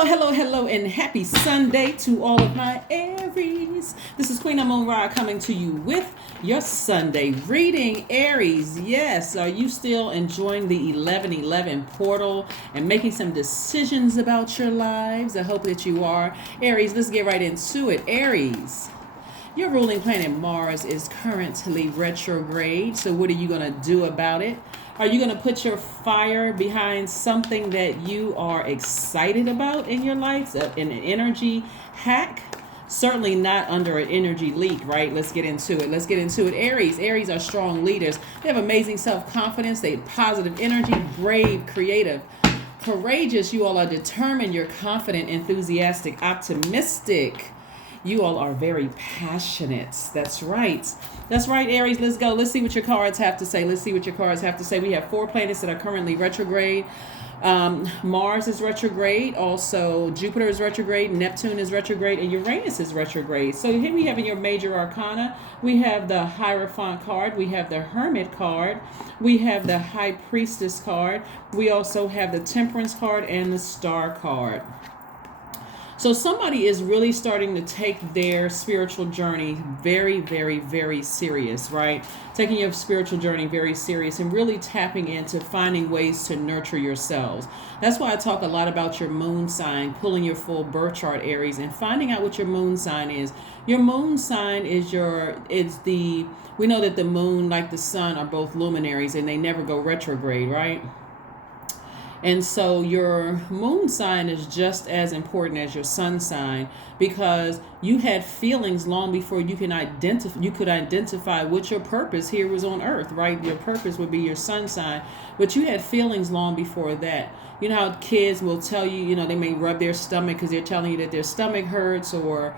Hello, and happy Sunday to all of my Aries. This is Queen Amun Ra coming to you with your Sunday reading. Aries, yes, are you still enjoying the 11:11 portal and making some decisions about your lives? I hope that you are. Aries, let's get right into it. Aries, your ruling planet Mars is currently retrograde, so what are you going to do about it? Are you going to put your fire behind something that you are excited about in your life? An energy hack? Certainly not under an energy leak, right? Let's get into it. Aries are strong leaders. They have amazing self-confidence. They have positive energy, brave, creative, courageous. You all are determined. You're confident, enthusiastic, optimistic. You all are very passionate. That's right, Aries. Let's go. Let's see what your cards have to say. We have 4 planets that are currently retrograde. Mars is retrograde. Also, Jupiter is retrograde. Neptune is retrograde. And Uranus is retrograde. So here we have in your major arcana, we have the Hierophant card. We have the Hermit card. We have the High Priestess card. We also have the Temperance card and the Star card. So somebody is really starting to take their spiritual journey very, very, very serious, right? Taking your spiritual journey very serious and really tapping into finding ways to nurture yourselves. That's why I talk a lot about your moon sign, pulling your full birth chart, Aries, and finding out what your moon sign is. Your moon sign is we know that the moon, like the sun, are both luminaries and they never go retrograde, right? And so your moon sign is just as important as your sun sign, because you had feelings long before you could identify what your purpose here was on earth, right? Your purpose would be your sun sign, but you had feelings long before that. You know how kids will tell you, they may rub their stomach because they're telling you that their stomach hurts or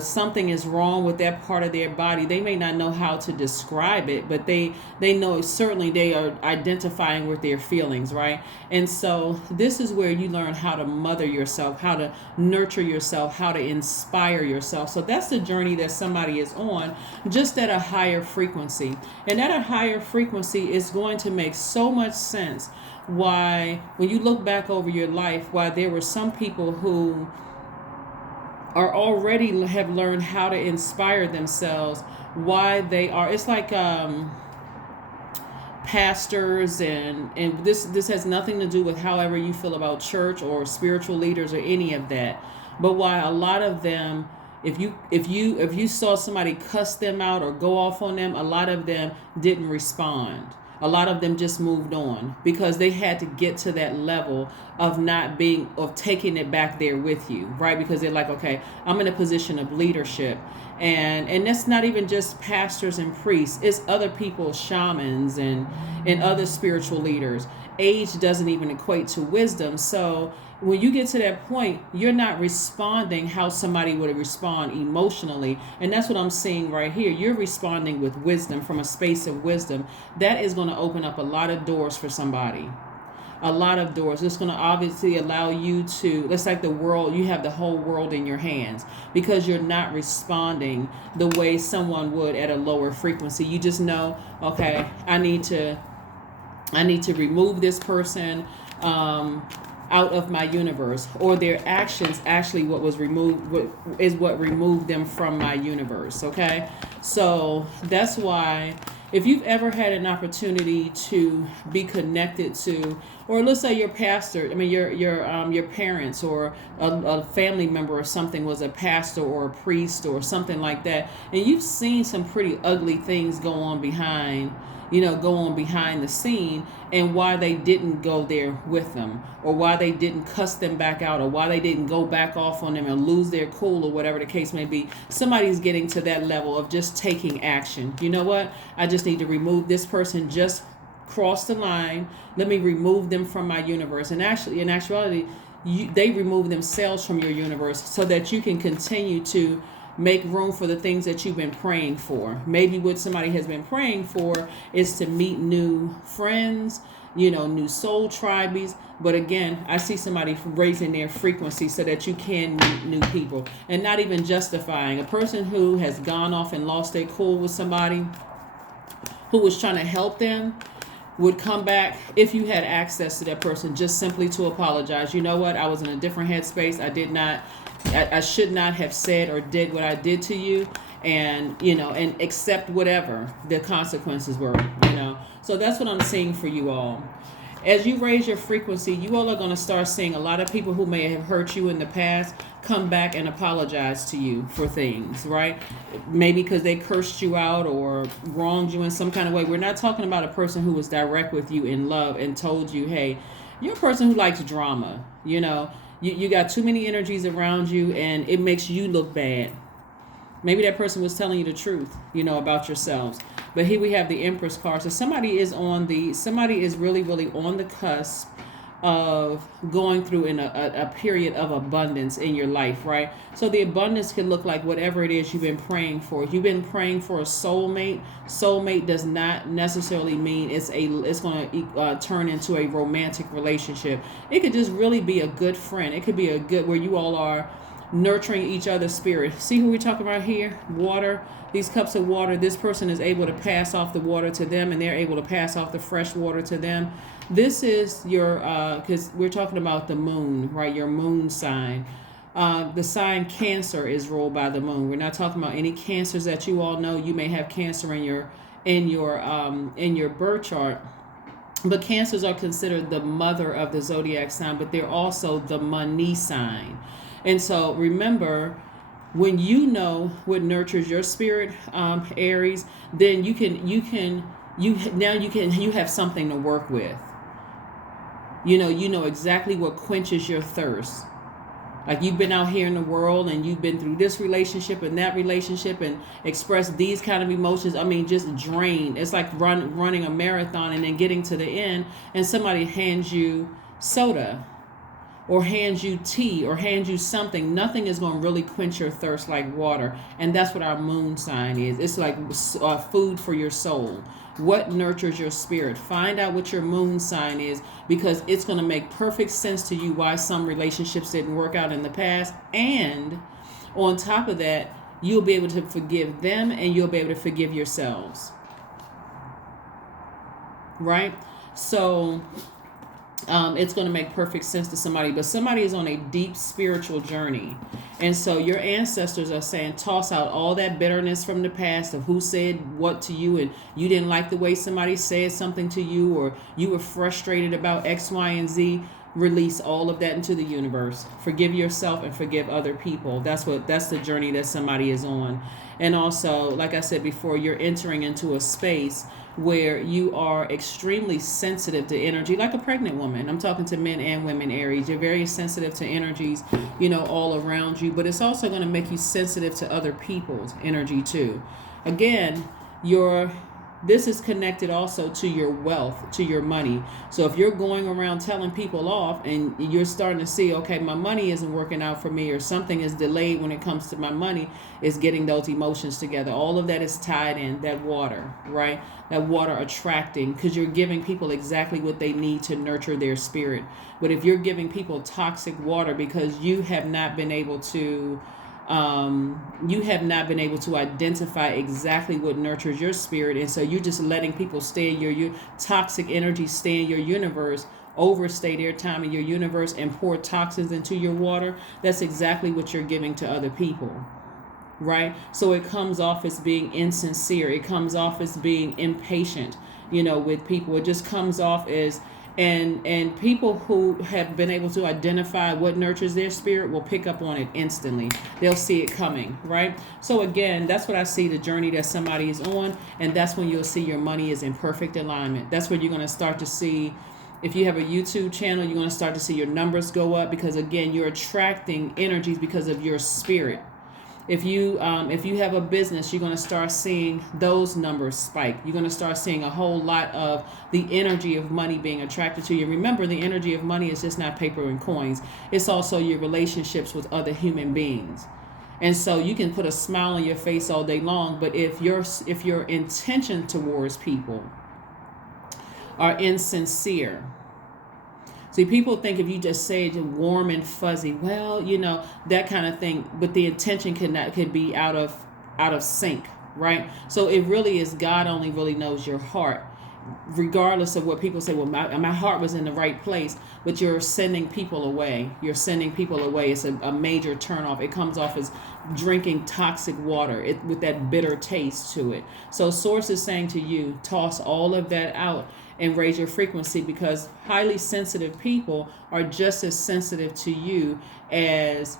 something is wrong with that part of their body. They may not know how to describe it, but they know certainly they are identifying with their feelings, right? And so this is where you learn how to mother yourself, how to nurture yourself, how to inspire yourself. So that's the journey that somebody is on, just at a higher frequency. And at a higher frequency, it's going to make so much sense why, when you look back over your life, why there were some people who are already have learned how to inspire themselves, why they are, it's like pastors and this has nothing to do with however you feel about church or spiritual leaders or any of that, but why a lot of them, if you saw somebody cuss them out or go off on them, a lot of them didn't respond. A lot of them just moved on because they had to get to that level of taking it back there with you, right? Because they're like, okay, I'm in a position of leadership. And that's not even just pastors and priests. It's other people, shamans and other spiritual leaders. Age doesn't even equate to wisdom. So when you get to that point, you're not responding how somebody would respond emotionally. And that's what I'm seeing right here. You're responding with wisdom, from a space of wisdom. That is going to open up a lot of doors for somebody. A lot of doors. It's going to obviously allow you to, it's like the world, you have the whole world in your hands because you're not responding the way someone would at a lower frequency. You just know, okay, I need to remove this person out of my universe, or their actions actually what removed them from my universe. Okay, so that's why if you've ever had an opportunity to be connected to, or let's say your pastor, your parents or a family member or something was a pastor or a priest or something like that, and you've seen some pretty ugly things go on behind the scene, and why they didn't go there with them, or why they didn't cuss them back out, or why they didn't go back off on them and lose their cool, or whatever the case may be. Somebody's getting to that level of just taking action. You know what? I just need to remove this person, just cross the line. Let me remove them from my universe. And actually, in actuality, they remove themselves from your universe so that you can continue to make room for the things that you've been praying for. Maybe what somebody has been praying for is to meet new friends, new soul tribes. But again, I see somebody raising their frequency so that you can meet new people, and not even justifying. A person who has gone off and lost their cool with somebody who was trying to help them, would come back if you had access to that person, just simply to apologize. You know what? I was in a different headspace. I should not have said or did what I did to you, and and accept whatever the consequences were. So that's what I'm seeing for you all. As you raise your frequency, you all are going to start seeing a lot of people who may have hurt you in the past come back and apologize to you for things, right? Maybe because they cursed you out or wronged you in some kind of way. We're not talking about a person who was direct with you in love and told you, hey, you're a person who likes drama. You got too many energies around you and it makes you look bad. Maybe that person was telling you the truth, about yourselves. But here we have the Empress card. So somebody is really, really on the cusp of going through in a period of abundance in your life, right? So the abundance can look like whatever it is you've been praying for. If you've been praying for a soulmate, soulmate does not necessarily mean it's going to turn into a romantic relationship. It could just really be a good friend. It could be where you all are nurturing each other's spirit. See who we're talking about here? Water. These cups of water, this person is able to pass off the water to them, and they're able to pass off the fresh water to them. This is your, because we're talking about the moon, right? Your moon sign. The sign Cancer is ruled by the moon. We're not talking about any cancers that you all know. You may have Cancer in your birth chart. But Cancers are considered the mother of the zodiac sign, but they're also the money sign. And so remember, when you know what nurtures your spirit, Aries, then you have something to work with. You know exactly what quenches your thirst. Like you've been out here in the world and you've been through this relationship and that relationship and expressed these kind of emotions. I mean, just drained. It's like running a marathon and then getting to the end and somebody hands you soda or hands you tea or hands you something. Nothing is going to really quench your thirst like water. And that's what our moon sign is. It's like food for your soul. What nurtures your spirit? Find out what your moon sign is, because it's going to make perfect sense to you why some relationships didn't work out in the past. And on top of that, you'll be able to forgive them and you'll be able to forgive yourselves. Right? So it's going to make perfect sense to somebody, but somebody is on a deep spiritual journey. And so your ancestors are saying, toss out all that bitterness from the past of who said what to you and you didn't like the way somebody said something to you, or you were frustrated about X, Y, and Z. Release all of that into the universe. Forgive yourself and forgive other people. That's the journey that somebody is on. And also, like I said before, you're entering into a space where you are extremely sensitive to energy, like a pregnant woman. I'm talking to men and women, Aries. You're very sensitive to energies, all around you, but it's also going to make you sensitive to other people's energy too. Again, this is connected also to your wealth, to your money. So if you're going around telling people off and you're starting to see, okay, my money isn't working out for me, or something is delayed when it comes to my money, is getting those emotions together. All of that is tied in, that water, right? That water attracting, because you're giving people exactly what they need to nurture their spirit. But if you're giving people toxic water because you have not been able to identify exactly what nurtures your spirit, and so you're just letting people stay in your toxic energy, stay in your universe, overstay their time in your universe, and pour toxins into your water. That's exactly what you're giving to other people, right? So it comes off as being insincere. It comes off as being impatient, with people. It just comes off as and people who have been able to identify what nurtures their spirit will pick up on it instantly. They'll see it coming, right? So again, that's what I see, the journey that somebody is on, and that's when you'll see your money is in perfect alignment. That's when you're going to start to see, if you have a YouTube channel, you're going to start to see your numbers go up, because again, you're attracting energies because of your spirit. If you have a business, you're going to start seeing those numbers spike. You're going to start seeing a whole lot of the energy of money being attracted to you. Remember, the energy of money is just not paper and coins. It's also your relationships with other human beings. And so you can put a smile on your face all day long, but if your intention towards people are insincere. See, people think if you just say it warm and fuzzy, well, that kind of thing, but the intention could be out of sync, right? So it really is, God only really knows your heart. regardless of what people say, well, my heart was in the right place, but you're sending people away. You're sending people away. It's a major turnoff. It comes off as drinking toxic water with that bitter taste to it. So Source is saying to you, toss all of that out and raise your frequency, because highly sensitive people are just as sensitive to you as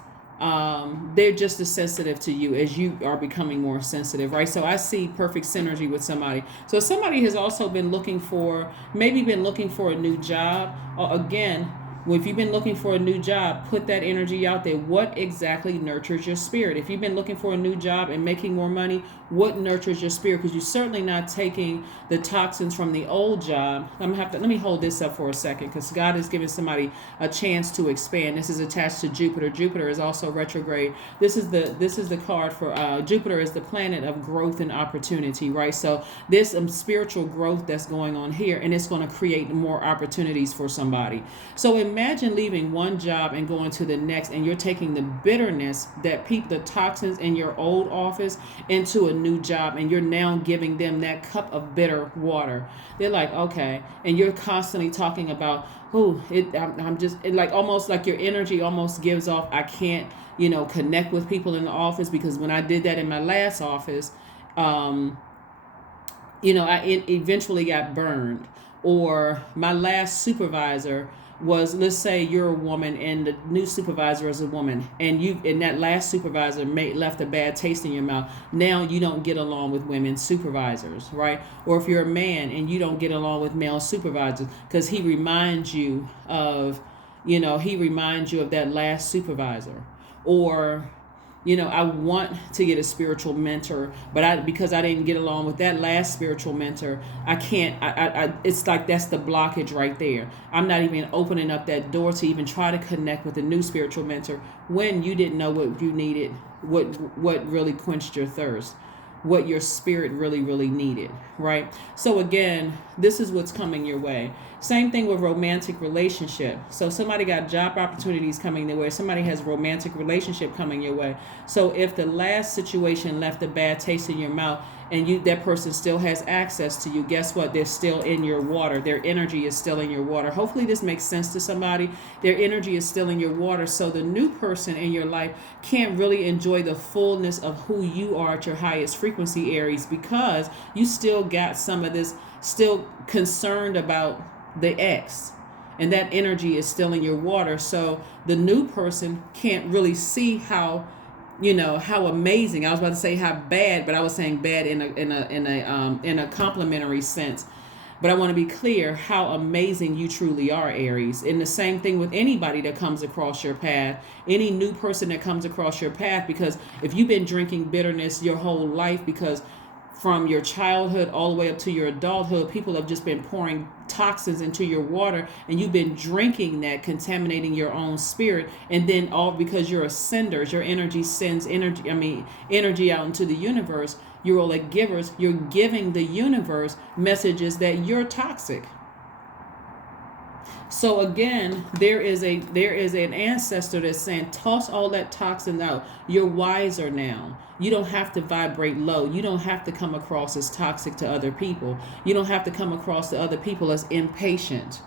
they're just as sensitive to you as you are becoming more sensitive, right? So I see perfect synergy with somebody. So somebody has also been looking for, maybe been looking for a new job. Again, if you've been looking for a new job, put that energy out there. What exactly nurtures your spirit? If you've been looking for a new job and making more money, what nurtures your spirit? Because you're certainly not taking the toxins from the old job. Let me hold this up for a second, because God is giving somebody a chance to expand. This is attached to Jupiter. Jupiter is also retrograde. This is the card for Jupiter is the planet of growth and opportunity, right? So there's some spiritual growth that's going on here, and it's going to create more opportunities for somebody. So imagine leaving one job and going to the next, and you're taking the bitterness that the toxins in your old office into a new job, and you're now giving them that cup of bitter water. They're like, okay, and you're constantly talking about, I'm just like, almost like your energy almost gives off, I can't, connect with people in the office, because when I did that in my last office, I eventually got burned. Or my last supervisor was, let's say you're a woman and the new supervisor is a woman, and that last supervisor left a bad taste in your mouth. Now you don't get along with women supervisors, right? Or if you're a man and you don't get along with male supervisors, because he reminds you of that last supervisor. Or I want to get a spiritual mentor, but because I didn't get along with that last spiritual mentor, I can't. It's like that's the blockage right there. I'm not even opening up that door to even try to connect with a new spiritual mentor when you didn't know what you needed, what really quenched your thirst, what your spirit really, really needed, right? So again, this is what's coming your way. Same thing with romantic relationship. So somebody got job opportunities coming their way. Somebody has romantic relationship coming your way. So if the last situation left a bad taste in your mouth, and that person still has access to you, guess what? They're still in your water. Their energy is still in your water. Hopefully this makes sense to somebody. Their energy is still in your water. So the new person in your life can't really enjoy the fullness of who you are at your highest frequency, Aries, because you still got some of this, still concerned about the ex. And that energy is still in your water. So the new person can't really see how amazing. I was about to say how bad, but I was saying bad in a complimentary sense. But I want to be clear how amazing you truly are, Aries. And the same thing with anybody that comes across your path, any new person that comes across your path, because if you've been drinking bitterness your whole life, because from your childhood all the way up to your adulthood, people have just been pouring toxins into your water, and you've been drinking that, contaminating your own spirit. And then all because you're a sender, your energy sends energy out into the universe. You're all like givers. You're giving the universe messages that you're toxic. So again, there is an ancestor that's saying, toss all that toxin out. You're wiser now. You don't have to vibrate low. You don't have to come across as toxic to other people. You don't have to come across to other people as impatient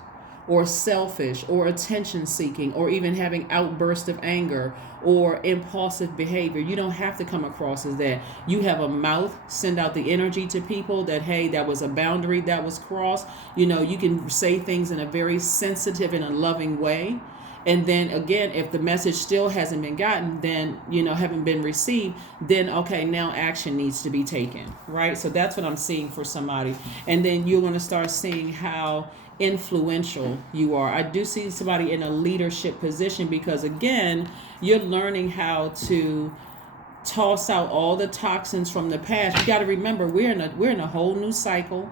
or selfish or attention seeking or even having outbursts of anger or impulsive behavior. You don't have to come across as that. You have a mouth, send out the energy to people that, hey, that was a boundary that was crossed. You can say things in a very sensitive and a loving way. And then again, if the message still hasn't been gotten, then, haven't been received, then, okay, now action needs to be taken, right? So that's what I'm seeing for somebody. And then you're going to start seeing how influential you are. I do see somebody in a leadership position, because again, you're learning how to toss out all the toxins from the past. You got to remember, we're in a whole new cycle.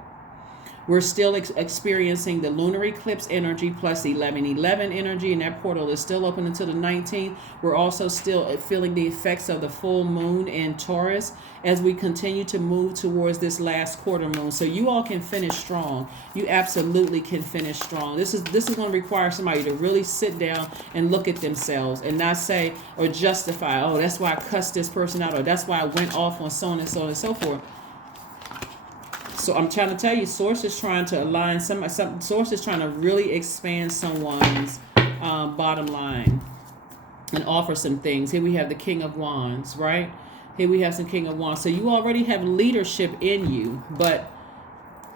We're still experiencing the lunar eclipse energy plus 1111 energy, and that portal is still open until the 19th. We're also still feeling the effects of the full moon in Taurus as we continue to move towards this last quarter moon. So you all can finish strong. You absolutely can finish strong. This is going to require somebody to really sit down and look at themselves and not say or justify, oh, that's why I cussed this person out, or that's why I went off on so on and so on and so forth. So I'm trying to tell you, Source is trying to align some Source is trying to really expand someone's bottom line and offer some things. Here we have the King of Wands, right? Here we have some King of Wands. So you already have leadership in you, but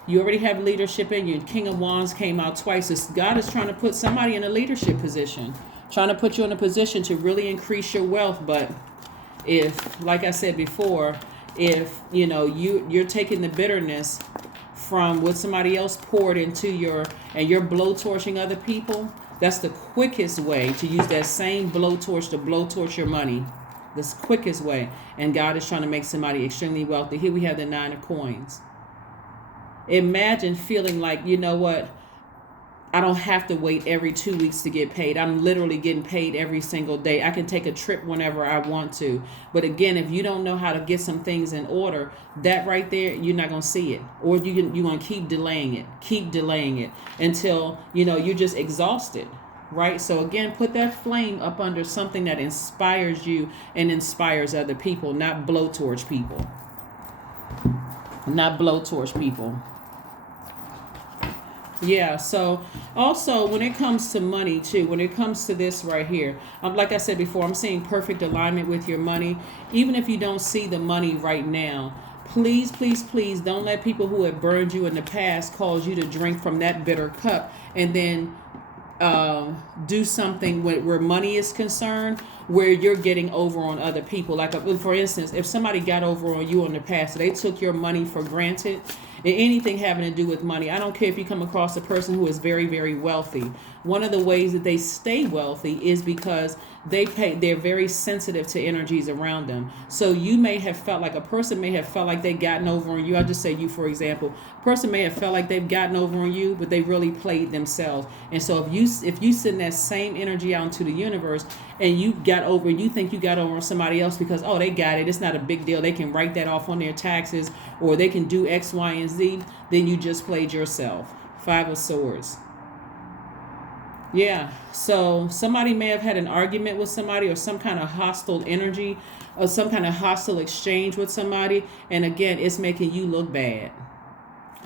you already have leadership in you. King of Wands came out twice. God is trying to put somebody in a leadership position, trying to put you in a position to really increase your wealth. But if, like I said before, if you're taking the bitterness from what somebody else poured into and you're blowtorching other people, that's the quickest way to use that same blowtorch to blowtorch your money. This quickest way. And God is trying to make somebody extremely wealthy. Here we have the 9 of Coins. Imagine feeling like, you know what, I don't have to wait every 2 weeks to get paid. I'm literally getting paid every single day. I can take a trip whenever I want to. But again, if you don't know how to get some things in order, that right there, you're not going to see it. Or you're going to keep delaying it until, you're just exhausted. Right? So again, put that flame up under something that inspires you and inspires other people, not blowtorch people. Not blowtorch people. Yeah, so also when it comes to money too, when it comes to this right here, like I said before, I'm seeing perfect alignment with your money. Even if you don't see the money right now, please, please, please don't let people who have burned you in the past cause you to drink from that bitter cup and then do something where money is concerned, where you're getting over on other people. Like, for instance, if somebody got over on you in the past, they took your money for granted, and anything having to do with money, I don't care if you come across a person who is very, very wealthy. One of the ways that they stay wealthy is because they're very sensitive to energies around them. So you may have felt like a person may have felt like they've gotten over on you. I'll just say you, for example. A person may have felt like they've gotten over on you, but they really played themselves. And so if you send that same energy out into the universe and you got over, and you think you got over on somebody else because, oh, they got it, it's not a big deal, they can write that off on their taxes, or they can do X, Y, and Z, then you just played yourself. 5 of Swords. Yeah, so somebody may have had an argument with somebody or some kind of hostile energy or some kind of hostile exchange with somebody. And again, it's making you look bad.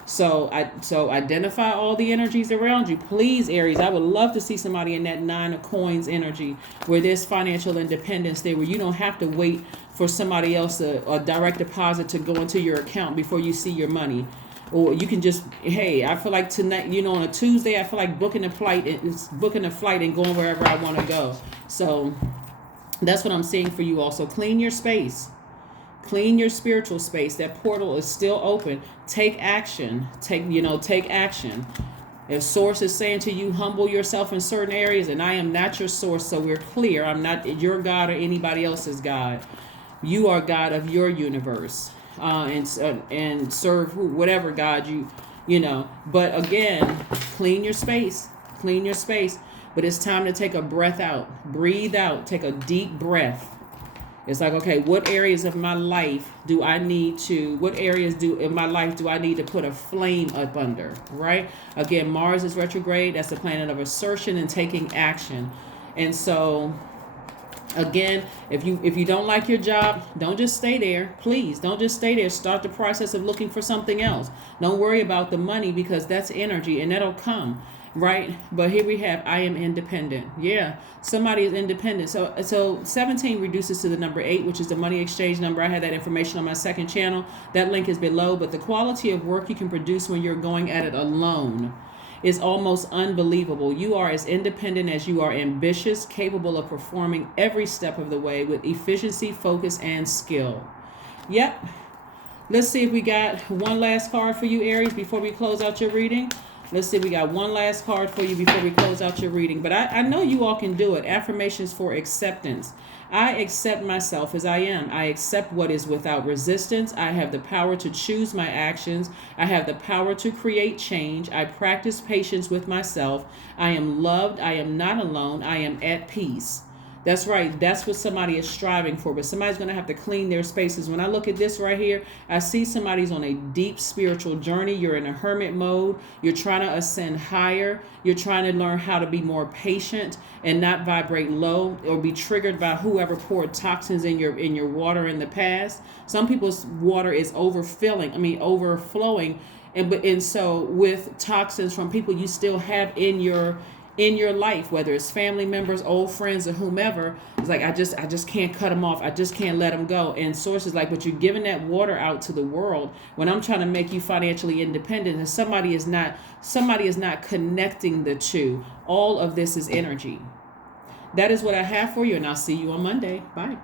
So identify all the energies around you. Please, Aries, I would love to see somebody in that 9 of Coins energy where there's financial independence there, where you don't have to wait for somebody else, a direct deposit to go into your account before you see your money. Or you can just, hey, I feel like tonight, on a Tuesday, I feel like booking a flight and going wherever I want to go. So that's what I'm seeing for you also. Clean your space. Clean your spiritual space. That portal is still open. Take action. Take action. If Source is saying to you, humble yourself in certain areas, and I am not your source, so we're clear. I'm not your God or anybody else's God. You are God of your universe. And serve whatever God but again, clean your space, but it's time to take a breath out, breathe out, take a deep breath. It's like, okay, what areas of my life do I need to put a flame up under, right? Again, Mars is retrograde. That's the planet of assertion and taking action. And so again, if you don't like your job, don't just stay there. Please, don't just stay there. Start the process of looking for something else. Don't worry about the money because that's energy and that'll come, right? But here we have, I am independent. Yeah, somebody is independent. So 17 reduces to the number 8, which is the money exchange number. I had that information on my second channel. That link is below. But the quality of work you can produce when you're going at it alone is almost unbelievable. You are as independent as you are ambitious, capable of performing every step of the way with efficiency, focus, and skill. Yep. Let's see if we got one last card for you, Aries, before we close out your reading. Let's see, we got one last card for you before we close out your reading. But I know you all can do it. Affirmations for acceptance. I accept myself as I am. I accept what is without resistance. I have the power to choose my actions. I have the power to create change. I practice patience with myself. I am loved. I am not alone. I am at peace. That's right. That's what somebody is striving for. But somebody's going to have to clean their spaces. When I look at this right here, I see somebody's on a deep spiritual journey. You're in a hermit mode. You're trying to ascend higher. You're trying to learn how to be more patient and not vibrate low or be triggered by whoever poured toxins in your water in the past. Some people's water is overflowing. And so with toxins from people you still have in your life, whether it's family members, old friends, or whomever, it's like I just can't cut them off. I just can't let them go. And Source is like, but you're giving that water out to the world when I'm trying to make you financially independent, and somebody is not connecting the two. All of this is energy. That is what I have for you, and I'll see you on Monday. Bye.